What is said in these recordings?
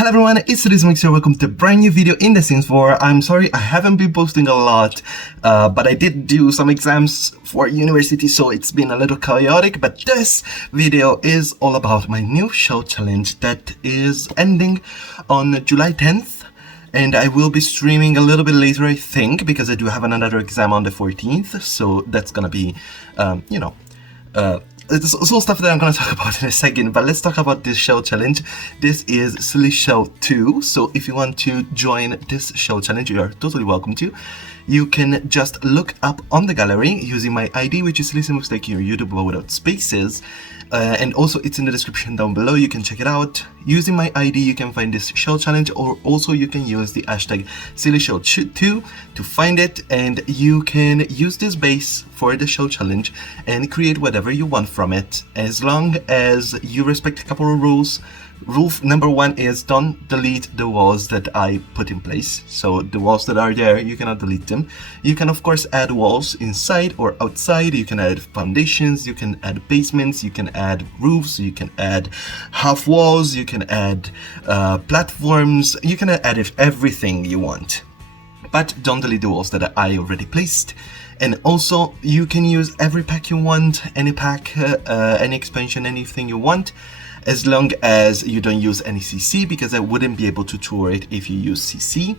Hello everyone, it's Simmuz here. Welcome to a brand new video in the Sims 4. I'm sorry I haven't been posting a lot, but I did do some exams for university, so it's been a little chaotic. But this video is all about my new show challenge that is ending on July 10th. And I will be streaming a little bit later, I think, because I do have another exam on the 14th. So that's gonna be, it's all stuff that I'm going to talk about in a second, but let's talk about this show challenge. This is Silly Show 2, so if you want to join this show challenge, you are totally welcome to. You can just look up on the gallery using my ID, which is Simmuz, like your YouTube but without spaces. And also it's in the description down below, you can check it out. Using my ID you can find this show challenge, or also you can use the hashtag SillyShow2 to find it, and you can use this base for the show challenge and create whatever you want from it, as long as you respect a couple of rules. Rule number 1 is don't delete the walls that I put in place. So the walls that are there, you cannot delete them. You can of course add walls inside or outside. You can add foundations, you can add basements, you can add roofs, you can add half walls, you can add platforms, you can add everything you want. But don't delete the walls that I already placed. And also you can use every pack you want, any pack, any expansion, anything you want, as long as you don't use any CC, because I wouldn't be able to tour it if you use CC.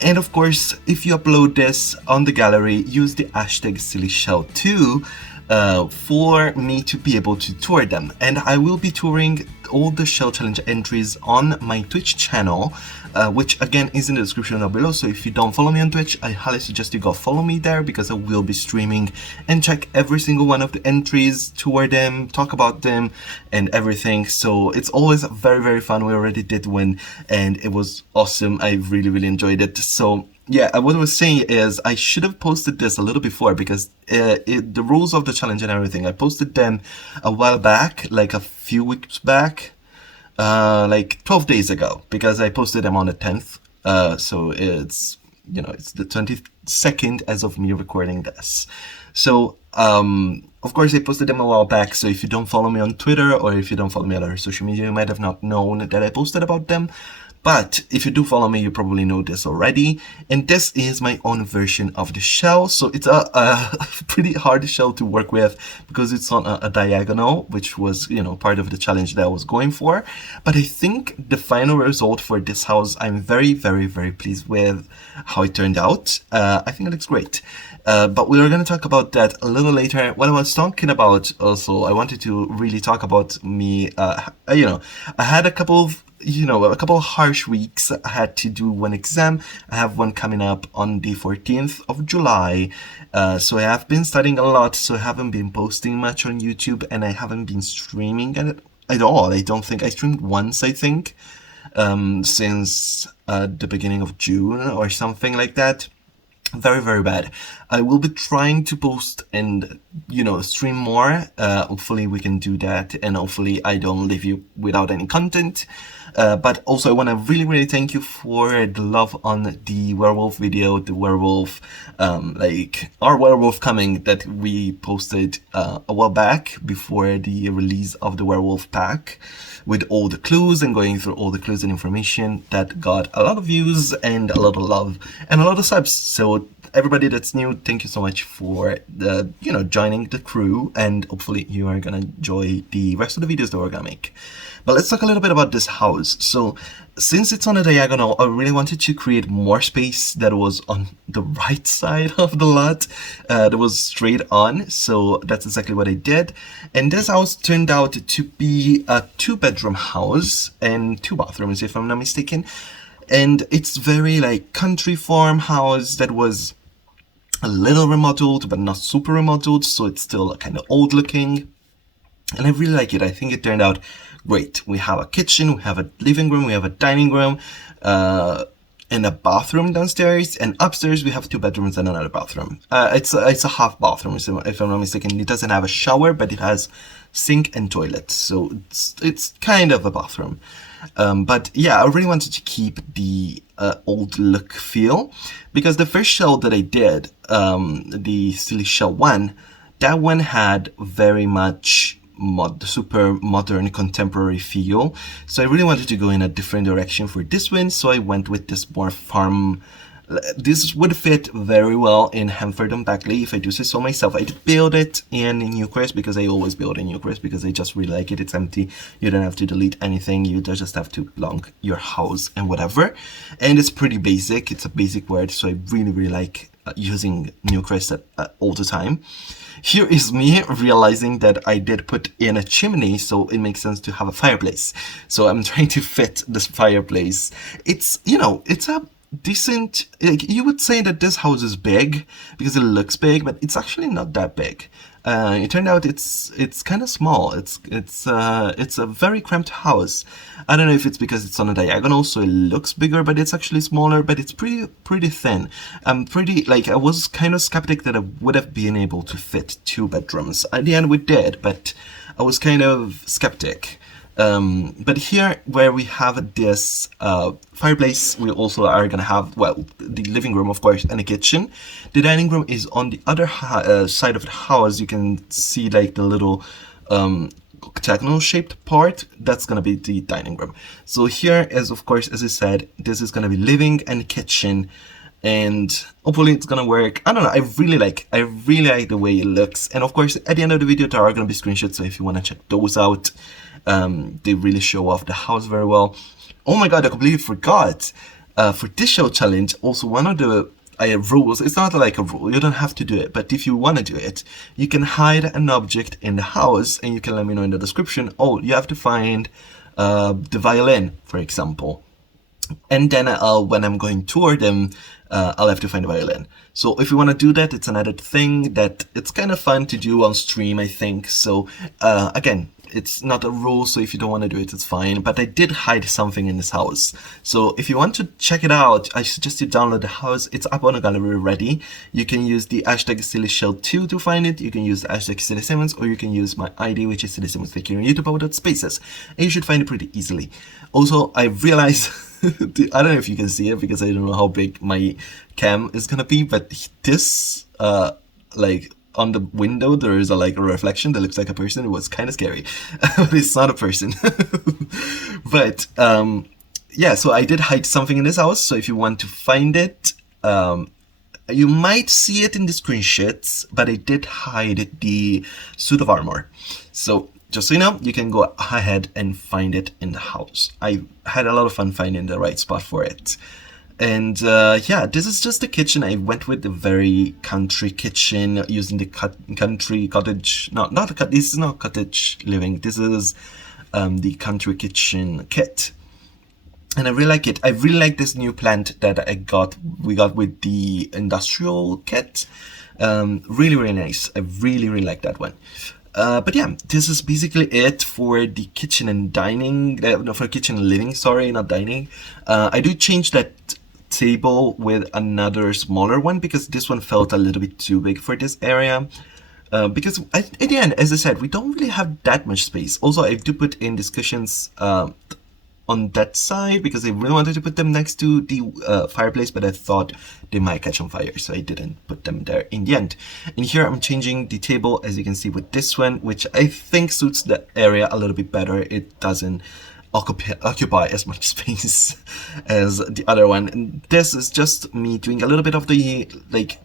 And of course, if you upload this on the gallery, use the hashtag SillyShow2 for me to be able to tour them. And I will be touring all the show challenge entries on my Twitch channel, which again is in the description down below. So if you don't follow me on Twitch, I highly suggest you go follow me there, because I will be streaming and check every single one of the entries, tour them, talk about them and everything. So it's always very fun. We already did one and it was awesome. I really enjoyed it. So yeah, what I was saying is I should have posted this a little before, because the rules of the challenge and everything, I posted them a while back, like a few weeks back, like 12 days ago, because I posted them on the 10th. So it's, it's the 22nd as of me recording this. So of course I posted them a while back, so if you don't follow me on Twitter, or if you don't follow me on other social media, you might have not known that I posted about them. But if you do follow me, you probably know this already. And this is my own version of the shell. So it's a pretty hard shell to work with, because it's on a diagonal, which was, part of the challenge that I was going for. But I think the final result for this house, I'm very pleased with how it turned out. I think it looks great. But we are going to talk about that a little later. What I was talking about also, I wanted to really talk about me. I had a couple of harsh weeks. I had to do one exam. I have one coming up on the 14th of July. So I have been studying a lot, so I haven't been posting much on YouTube, and I haven't been streaming at all. I don't think I streamed once, I think, since the beginning of June or something like that. Very bad. I will be trying to post and stream more. Hopefully we can do that, and hopefully I don't leave you without any content. But also I want to really thank you for the love on the werewolf video, the werewolf, our werewolf coming that we posted a while back before the release of the werewolf pack, with all the clues and going through all the clues and information. That got a lot of views and a lot of love and a lot of subs. So everybody that's new, thank you so much for joining the crew, and hopefully you are gonna enjoy the rest of the videos that we're gonna make. But let's talk a little bit about this house. So since it's on a diagonal, I really wanted to create more space that was on the right side of the lot, that was straight on. So that's exactly what I did. And this house turned out to be a 2-bedroom house and 2 bathrooms, if I'm not mistaken. And it's very like country farmhouse that was a little remodeled, but not super remodeled. So it's still kind of old looking. And I really like it. I think it turned out great. We have a kitchen, we have a living room, we have a dining room, and a bathroom downstairs. And upstairs we have 2 bedrooms and another bathroom. It's a half bathroom, if I'm not mistaken. It doesn't have a shower, but it has sink and toilet. So it's kind of a bathroom. But yeah, I really wanted to keep the old look feel, because the first shell that I did, the Silly Shell 1, that one had very much super modern contemporary feel. So I really wanted to go in a different direction for this one, so I went with this more farm. This would fit very well in Hemford and Beckley, if I do say so myself. I did build it in Newcrest because I always build in Newcrest because I just really like it. It's empty. You don't have to delete anything. You just have to belong your house and whatever. And it's pretty basic. It's a basic word, so I really, really like using Newcrest all the time. Here is me realizing that I did put in a chimney, so it makes sense to have a fireplace. So I'm trying to fit this fireplace. It's, you know, it's a decent, like, you would say that this house is big because it looks big, but it's actually not that big. It turned out it's kind of small. It's a very cramped house. I don't know if it's because it's on a diagonal, so it looks bigger, but it's actually smaller. But it's pretty thin. I was kind of skeptic that I would have been able to fit 2 bedrooms. At the end, we did, but I was kind of skeptic. But here, where we have this fireplace, we also are gonna have, well, the living room, of course, and a kitchen. The dining room is on the other side of the house. You can see like the little octagonal shaped part. That's gonna be the dining room. So here is, of course, as I said, this is gonna be living and kitchen. And hopefully it's gonna work. I don't know, I really like the way it looks. And of course, at the end of the video, there are gonna be screenshots, so if you wanna check those out, they really show off the house very well. Oh my god, I completely forgot. For this show challenge, also one of the rules, it's not like a rule, you don't have to do it, but if you want to do it, you can hide an object in the house and you can let me know in the description. Oh, you have to find the violin, for example. And then when I'm going toward them, I'll have to find a violin. So if you want to do that, it's another thing that it's kind of fun to do on stream, I think. So again, it's not a rule, so if you don't want to do it, it's fine. But I did hide something in this house. So if you want to check it out, I suggest you download the house. It's up on the gallery already. You can use the hashtag SillyShell2 to find it. You can use the hashtag SillySimmuz, or you can use my ID, which is SillySimmuz, like here on YouTube, without spaces. And you should find it pretty easily. Also, I realized, I don't know if you can see it because I don't know how big my cam is gonna be, but this, like, on the window there is a reflection that looks like a person. It was kind of scary. But it's not a person. But yeah, so I did hide something in this house, so if you want to find it, you might see it in the screenshots, but I did hide the suit of armor. So just so you know, you can go ahead and find it in the house. I had a lot of fun finding the right spot for it. And yeah, this is just the kitchen. I went with the very country kitchen using the country cottage. No, this is not cottage living. This is the country kitchen kit. And I really like it. I really like this new plant that we got with the industrial kit. Really, really nice. I really, really like that one. But yeah, this is basically it for the kitchen and dining. No, for kitchen and living, sorry, not dining. I do change that table with another smaller one because this one felt a little bit too big for this area. Because at the end, as I said, we don't really have that much space. Also, I do put in discussions on that side because I really wanted to put them next to the fireplace, but I thought they might catch on fire, so I didn't put them there in the end. And here I'm changing the table, as you can see, with this one, which I think suits the area a little bit better. It doesn't occupy as much space as the other one. And this is just me doing a little bit of the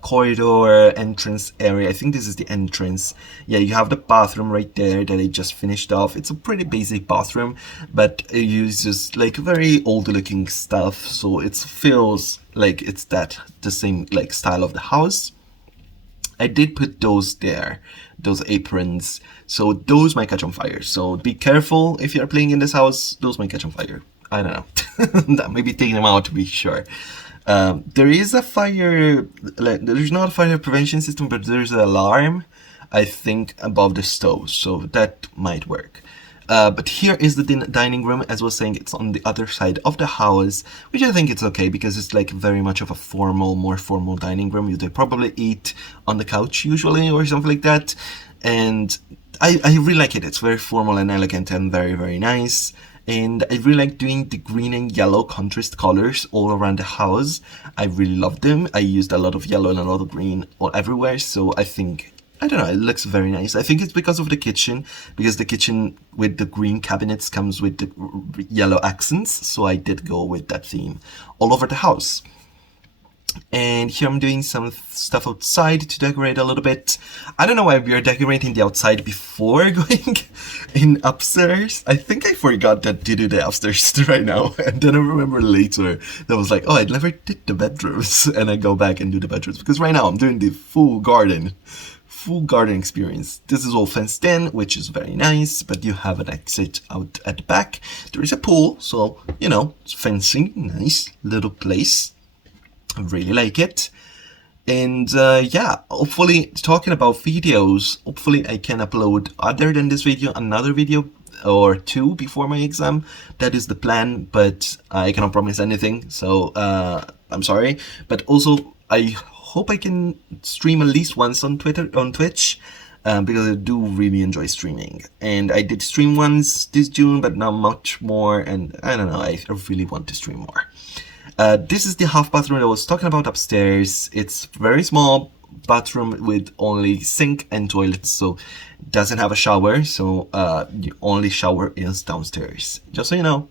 corridor entrance area. I think this is the entrance. Yeah, you have the bathroom right there that I just finished off. It's a pretty basic bathroom, but it uses very old looking stuff, so it feels like it's the same style of the house. I did put those there, those aprons, so those might catch on fire. So be careful if you're playing in this house, those might catch on fire. I don't know. Maybe taking them out to be sure. There is a fire, there's not a fire prevention system, but there's an alarm, I think, above the stove, so that might work. But here is the dining room. As I was saying, it's on the other side of the house, which I think it's okay because it's very much of a more formal dining room. You'd probably eat on the couch usually or something like that. And I really like it. It's very formal and elegant and very, very nice. And I really like doing the green and yellow contrast colors all around the house. I really love them. I used a lot of yellow and a lot of green all everywhere, so I think I don't know, it looks very nice. I think it's because of the kitchen, because the kitchen with the green cabinets comes with the yellow accents, so I did go with that theme all over the house. And here I'm doing some stuff outside to decorate a little bit. I don't know why we are decorating the outside before going in upstairs. I think I forgot that to do the upstairs right now. And then I remember later that I was like, oh, I never did the bedrooms. And I go back and do the bedrooms. Because right now I'm doing the full garden experience. This is all fenced in, which is very nice, but you have an exit out at the back. There is a pool, so, you know, it's fencing, nice little place. I really like it. And yeah, hopefully, talking about videos, hopefully I can upload, other than this video, another video or two before my exam. That is the plan, but I cannot promise anything, so I'm sorry. But also, I hope I can stream at least once on Twitch, because I do really enjoy streaming. And I did stream once this June, but not much more, and I don't know, I really want to stream more. This is the half bathroom that I was talking about upstairs. It's very small bathroom with only sink and toilet, so it doesn't have a shower, so the only shower is downstairs, just so you know.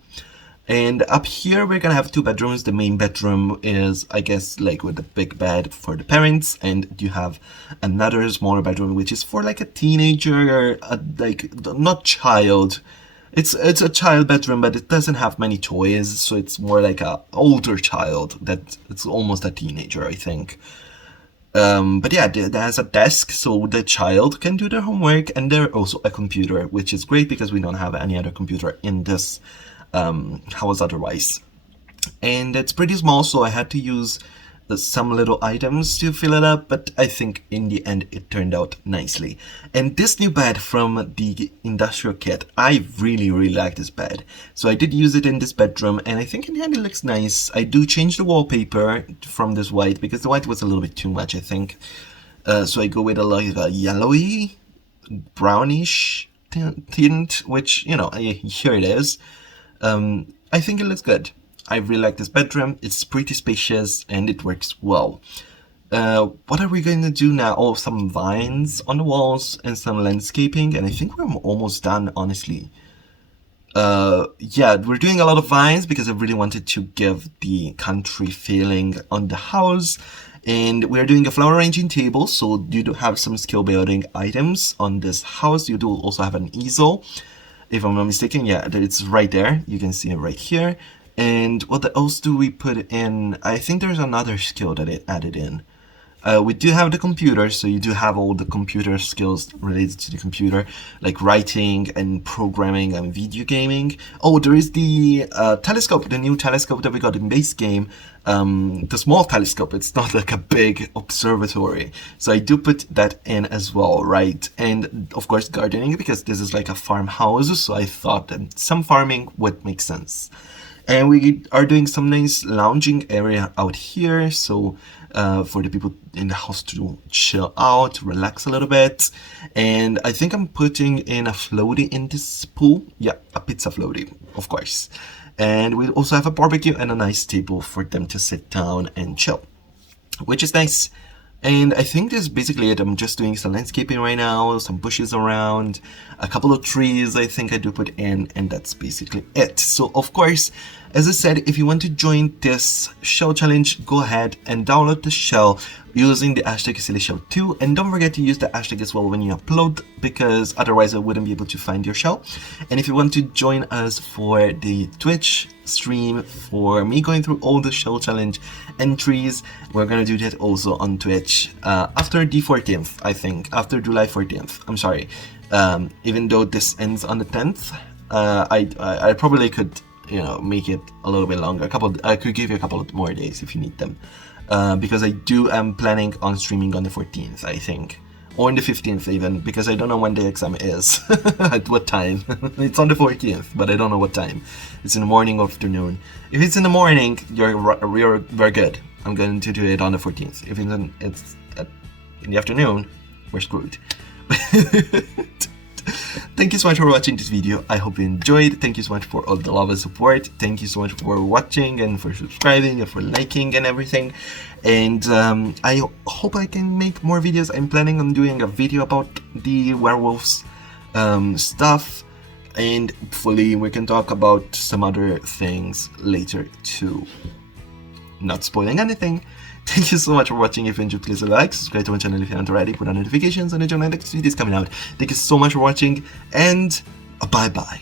And up here we're gonna have two bedrooms. The main bedroom is, I guess, like with the big bed for the parents, and you have another smaller bedroom which is for like a teenager, like not child. It's a child bedroom, but it doesn't have many toys, so it's more like a older child that it's almost a teenager, I think. But yeah, there's a desk so the child can do their homework, and there's also a computer, which is great because we don't have any other computer in this house otherwise. And it's pretty small, so I had to use some little items to fill it up, but I think in the end it turned out nicely. And this new bed from the industrial kit, I really like this bed. So I did use it in this bedroom, and I think in the end it looks nice. I do change the wallpaper from this white because the white was a little bit too much, I think. So I go with a yellowy, brownish tint, which, you know, here it is. I think it looks good. I really like this bedroom. It's pretty spacious and it works well. What are we going to do now? Oh, some vines on the walls and some landscaping, and I think we're almost done, honestly. Yeah, we're doing a lot of vines because I really wanted to give the country feeling on the house. And we're doing a flower arranging table, so you do have some skill building items on this house. You do also have an easel, if I'm not mistaken. Yeah, it's right there. You can see it right here. And what else do we put in? I think there's another skill that it added in. We do have the computer, so you do have all the computer skills related to the computer, like writing and programming and video gaming. Oh, there is the telescope, the new telescope that we got in base game. The small telescope, it's not like a big observatory. So I do put that in as well, right? And of course gardening, because this is like a farmhouse, so I thought that some farming would make sense. And we are doing some nice lounging area out here, so for the people in the house to chill out, relax a little bit. And I think I'm putting in a floaty in this pool. Yeah, a pizza floaty, of course. And we also have a barbecue and a nice table for them to sit down and chill, which is nice. And I think that's basically it. I'm just doing some landscaping right now, some bushes around, a couple of trees I think I do put in, and that's basically it. So of course, as I said, if you want to join this shell challenge, go ahead and download the shell using the hashtag SillyShell2, and don't forget to use the hashtag as well when you upload, because otherwise I wouldn't be able to find your shell. And if you want to join us for the Twitch stream for me going through all the shell challenge entries, we're gonna do that also on Twitch after the 14th, I think, after July 14th. I'm sorry, even though this ends on the 10th, I probably could, you know, make it a little bit longer. I could give you a couple of more days if you need them, because I am planning on streaming on the 14th, I think, or on the 15th even, because I don't know when the exam is, at what time. It's on the 14th, but I don't know what time. It's in the morning or afternoon. If it's in the morning, we're good. I'm going to do it on the 14th. If it's in the afternoon, we're screwed. Thank you so much for watching this video. I hope you enjoyed. Thank you so much for all the love and support. Thank you so much for watching and for subscribing and for liking and everything. And I hope I can make more videos. I'm planning on doing a video about the werewolves stuff, and hopefully we can talk about some other things later too. Not spoiling anything. Thank you so much for watching. If you enjoyed, please like, subscribe to my channel if you haven't already, put on notifications, and enjoy my next videos coming out. Thank you so much for watching, and bye bye.